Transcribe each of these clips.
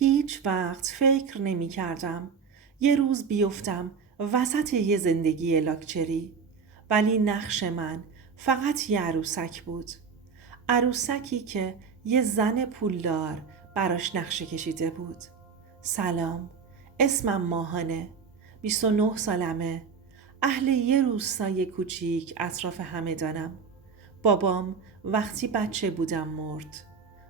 هیچ وقت فکر نمی کردم یه روز بیفتم وسط یه زندگی لاکچری، ولی نقش من فقط یه عروسک بود. عروسکی که یه زن پولدار براش نقشه کشیده بود. سلام، اسمم ماهانه، 29 سالمه، اهل یه روستای کوچیک اطراف همدانم. بابام وقتی بچه بودم مرد.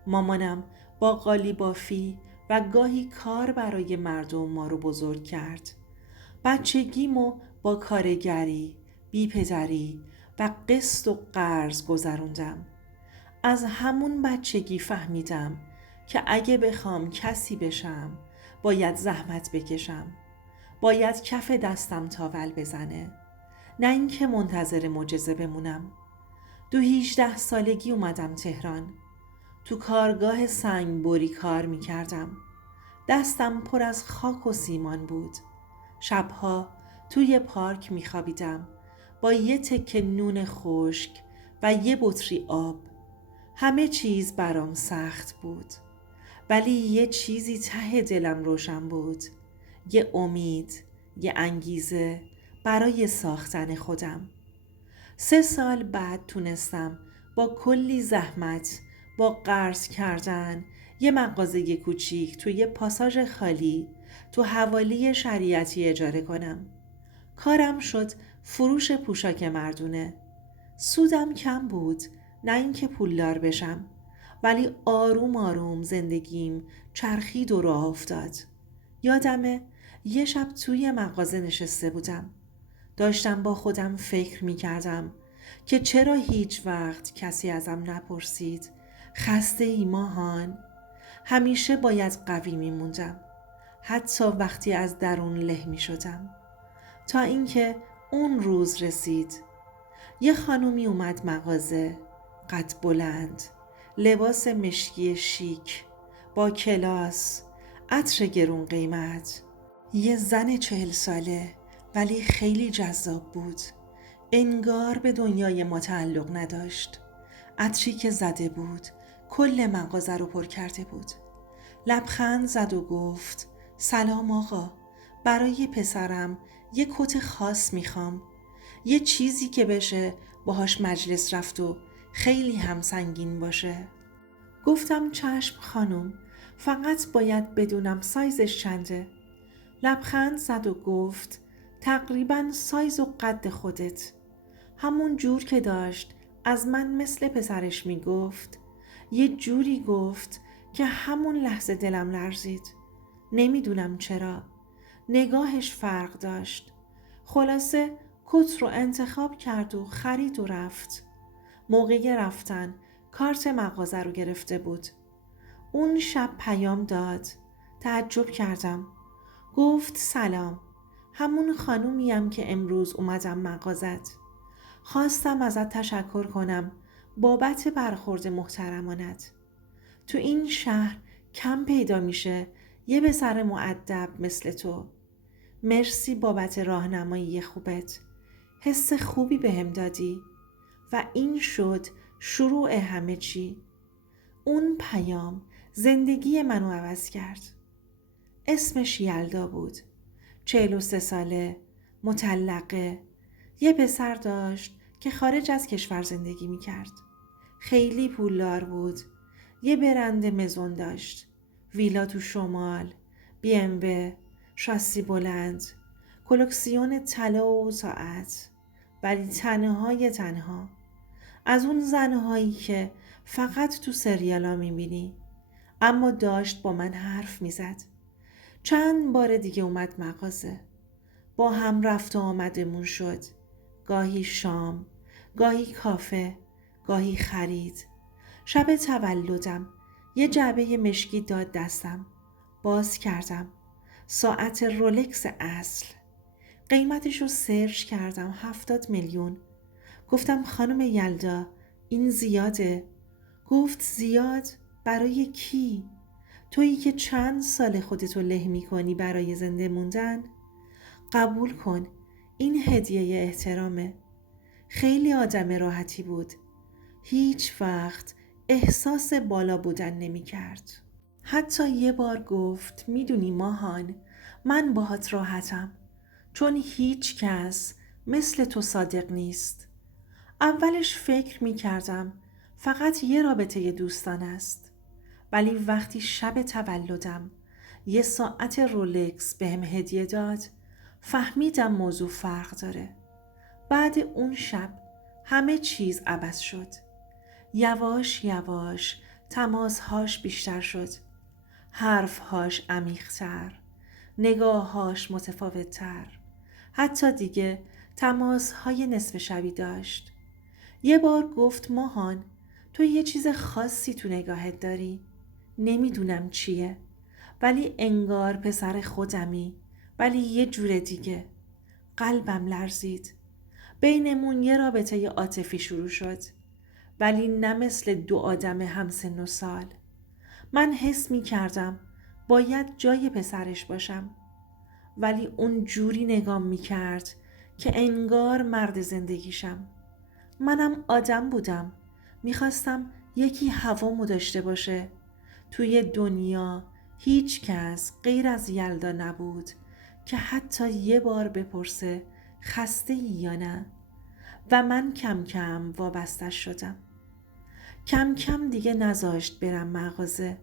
مامانم با قالیبافی و گاهی کار برای مردم ما رو بزرگ کرد. بچگیمو با کارگری، بیپدری و قسط و قرض گذروندم. از همون بچگی فهمیدم که اگه بخوام کسی بشم باید زحمت بکشم، باید کف دستم تاول بزنه، نه اینکه منتظر معجزه بمونم. 18 سالگی اومدم تهران. تو کارگاه سنگ بری کار میکردم. دستم پر از خاک و سیمان بود. شبها توی پارک میخوابیدم با یه تکه نون خشک و یه بطری آب. همه چیز برام سخت بود، ولی یه چیزی ته دلم روشن بود. یه امید، یه انگیزه برای ساختن خودم. 3 سال بعد تونستم با کلی زحمت، با قرض کردن، یه مغازه کوچیک توی یه پاساژ خالی تو حوالی شریعتی اجاره کنم. کارم شد فروش پوشاک مردونه. سودم کم بود، نه اینکه پولدار بشم، ولی آروم آروم زندگیم چرخید و راه افتاد. یادمه یه شب توی مغازه نشسته بودم. داشتم با خودم فکر می کردم که چرا هیچ وقت کسی ازم نپرسید خسته ای ماهان؟ همیشه باید قوی می موندم، حتی وقتی از درون له می شدم. تا اینکه اون روز رسید. یه خانومی اومد مغازه، قد بلند، لباس مشکی شیک، با کلاس، عطر گرون قیمت. یه زن 40 ساله، ولی خیلی جذاب بود. انگار به دنیای ما تعلق نداشت. عطری که زده بود کل مغازه رو پر کرده بود. لبخند زد و گفت سلام آقا، برای پسرم یه کت خاص میخوام، یه چیزی که بشه باهاش مجلس رفت و خیلی هم سنگین باشه. گفتم چشم خانم، فقط باید بدونم سایزش چنده. لبخند زد و گفت تقریباً سایز و قد خودت. همون جور که داشت از من مثل پسرش میگفت. یه جوری گفت که همون لحظه دلم لرزید. نمیدونم چرا. نگاهش فرق داشت. خلاصه کت رو انتخاب کرد و خرید و رفت. موقع رفتن کارت مغازه رو گرفته بود. اون شب پیام داد. تعجب کردم. گفت سلام، همون خانومیم که امروز اومدم مغازت. خواستم ازت تشکر کنم بابت برخورد محترمانت. تو این شهر کم پیدا میشه یه پسر مؤدب مثل تو. مرسی بابت راهنمایی خوبت. حس خوبی بهم دادی. و این شد شروع همه چی. اون پیام زندگی منو عوض کرد. اسمش یلدا بود. 43 ساله، مطلقه. یه پسر داشت که خارج از کشور زندگی میکرد. خیلی پولدار بود. یه برند مزون داشت. ویلا تو شمال، BMW، شاسی بلند، کلکسیون طلا و ساعت. ولی تنها از اون زنهایی که فقط تو سریالا میبینی. اما داشت با من حرف میزد. چند بار دیگه اومد مغازه. با هم رفت و آمدمون شد. گاهی شام، گاهی کافه، گاهی خرید. شب تولدم یه جعبه مشکی داد دستم. باز کردم. ساعت رولکس اصل. قیمتش رو سرچ کردم، 70 میلیون. گفتم خانم یلدا این زیاده. گفت زیاد؟ برای کی؟ تویی که چند سال خودتو له می‌کنی برای زنده موندن؟ قبول کن، این هدیه احترامه. خیلی آدم راحتی بود. هیچ وقت احساس بالا بودن نمی کرد. حتی یه بار گفت میدونی ماهان، من باهات راحتم، چون هیچ کس مثل تو صادق نیست. اولش فکر میکردم فقط یه رابطه دوستان است، ولی وقتی شب تولدم یه ساعت رولکس بهم هدیه داد، فهمیدم موضوع فرق داره. بعد اون شب همه چیز عوض شد. یواش یواش تماسهاش بیشتر شد، حرفهاش عمیق‌تر، نگاههاش متفاوت‌تر. حتی دیگه تماسهای نصف شبی داشت. یه بار گفت ماهان، تو یه چیز خاصی تو نگاهت داری، نمیدونم چیه، ولی انگار پسر خودمی، ولی یه جور دیگه. قلبم لرزید. بینمون یه رابطه عاطفی شروع شد، ولی نه مثل دو آدم همسن و سال. من حس می کردم باید جای پسرش باشم، ولی اون جوری نگام می کرد که انگار مرد زندگیشم. منم آدم بودم، میخواستم یکی هوامو داشته باشه. توی دنیا هیچ کس غیر از یلدا نبود که حتی یه بار بپرسه خسته یا نه. و من کم کم وابسته شدم. کم کم دیگه نذاشت برم مغازه.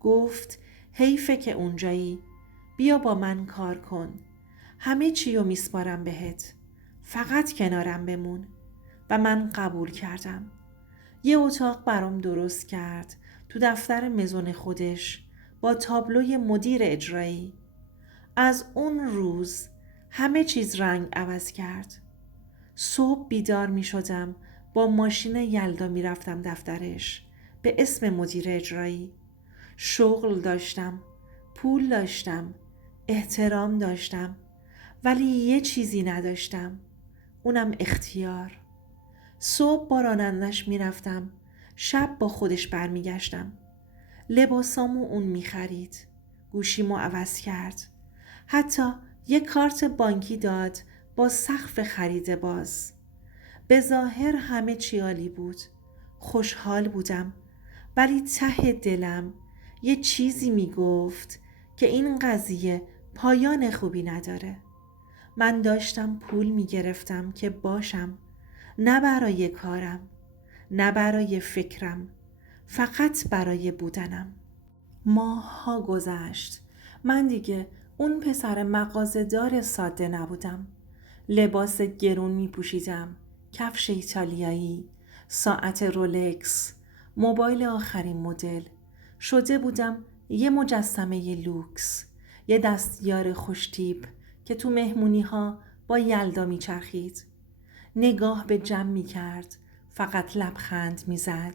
گفت حیفه که اونجایی، بیا با من کار کن، همه چیو میسپارم بهت، فقط کنارم بمون. و من قبول کردم. یه اتاق برام درست کرد تو دفتر مزون خودش با تابلوی مدیر اجرایی. از اون روز همه چیز رنگ عوض کرد. صبح بیدار می شدم، با ماشین یلدا می رفتم دفترش به اسم مدیر اجرایی. شغل داشتم، پول داشتم، احترام داشتم، ولی یه چیزی نداشتم، اونم اختیار. صبح با رانندش می رفتم، شب با خودش برمی گشتم. لباسامو اون می خرید، گوشیمو عوض کرد، حتی یک کارت بانکی داد با سقف خرید باز. به ظاهر همه چی عالی بود، خوشحال بودم، ولی ته دلم یه چیزی می گفت که این قضیه پایان خوبی نداره. من داشتم پول می گرفتم که باشم، نه برای کارم، نه برای فکرم، فقط برای بودنم. ماه‌ها گذشت. من دیگه اون پسر مغازه‌دار ساده نبودم. لباس گرون می پوشیدم، کفش ایتالیایی، ساعت رولکس، موبایل آخرین مدل. شده بودم یه مجسمه لوکس، یه دستیار خوشتیپ که تو مهمونی ها با یلدا می چرخید. نگاه به جمع می کرد، فقط لبخند می زد.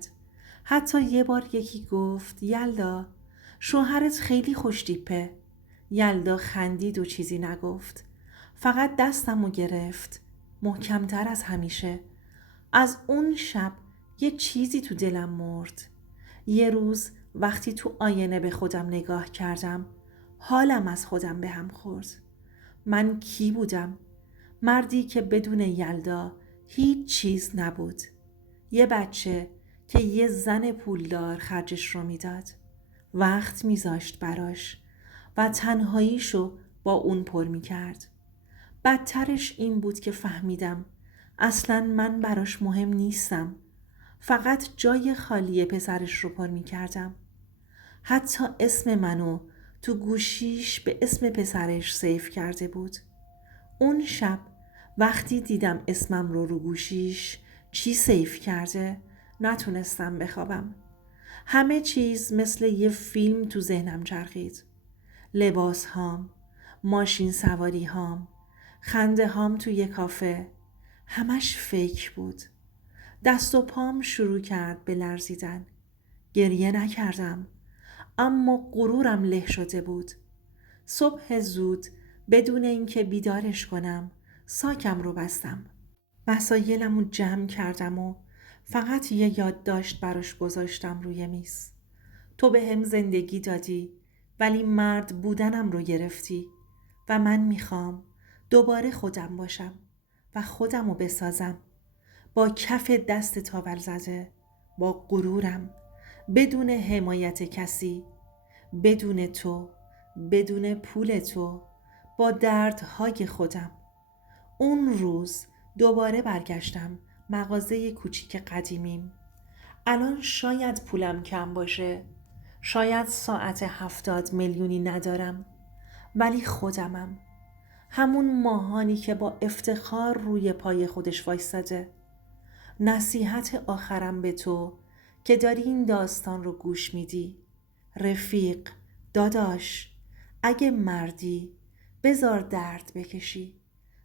حتی یه بار یکی گفت یلدا، شوهرت خیلی خوشتیپه. یلدا خندید و چیزی نگفت، فقط دستمو گرفت، محکمتر از همیشه. از اون شب یه چیزی تو دلم مرد. یه روز وقتی تو آینه به خودم نگاه کردم، حالم از خودم به هم خورد. من کی بودم؟ مردی که بدون یلدا هیچ چیز نبود. یه بچه که یه زن پولدار خرجش رو میداد، وقت میذاشت براش و تنهاییشو با اون پر میکرد. بدترش این بود که فهمیدم اصلاً من براش مهم نیستم، فقط جای خالی پسرش رو پر میکردم. حتی اسم منو تو گوشیش به اسم پسرش سیف کرده بود. اون شب وقتی دیدم اسمم رو گوشیش چی سیف کرده، نتونستم بخوابم. همه چیز مثل یه فیلم تو ذهنم چرخید. لباس هام، ماشین سواری هام، خنده هام تو یه کافه، همش فیک بود. دست و پام شروع کرد به لرزیدن. گریه نکردم، اما غرورم له شده بود. صبح زود بدون اینکه بیدارش کنم ساکم رو بستم. وسایلمو جمع کردم و فقط یه یادداشت براش گذاشتم روی میز. تو به هم زندگی دادی، ولی مرد بودنم رو گرفتی و من میخوام دوباره خودم باشم و خودم رو بسازم، با کف دست تاول زده، با غرورم، بدون حمایت کسی، بدون تو، بدون پول تو، با دردهای خودم. اون روز دوباره برگشتم مغازه کوچیک قدیمیم. الان شاید پولم کم باشه، شاید ساعت 70 میلیونی ندارم، ولی خودمم، همون ماهانی که با افتخار روی پای خودش وایستاده. نصیحت آخرم به تو که داری این داستان رو گوش میدی، رفیق، داداش، اگه مردی بذار درد بکشی،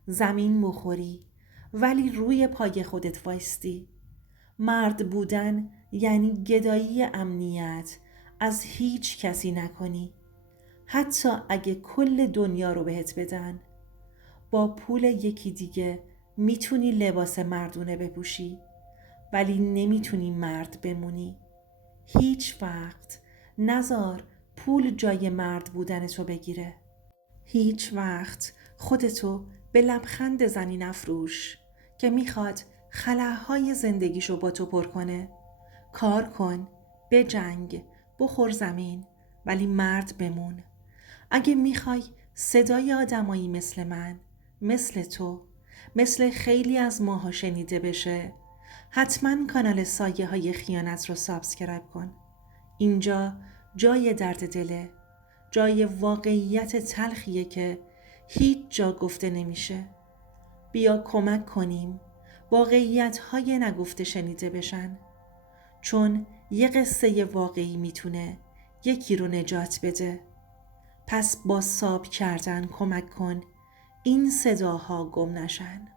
زمین بخوری، ولی روی پای خودت وایستی. مرد بودن یعنی گدایی امنیت از هیچ کسی نکنی، حتی اگه کل دنیا رو بهت بدن. با پول یکی دیگه میتونی لباس مردونه بپوشی، ولی نمیتونی مرد بمونی. هیچ وقت نذار پول جای مرد بودنتو بگیره. هیچ وقت خودتو به لبخند زنی نفروش که میخواد خلاهای زندگیشو با تو پر کنه. کار کن، بجنگ، بخور زمین، ولی مرد بمون. اگه میخوای صدای آدمایی مثل من، مثل تو، مثل خیلی از ماها شنیده بشه، حتما کانال سایه های خیانت رو سابسکرایب کن. اینجا جای درد دله، جای واقعیت تلخیه که هیچ جا گفته نمیشه. بیا کمک کنیم واقعیت های نگفته شنیده بشن، چون یه قصه واقعی میتونه یکی رو نجات بده. پس با ساب کردن کمک کن این صداها گم نشن.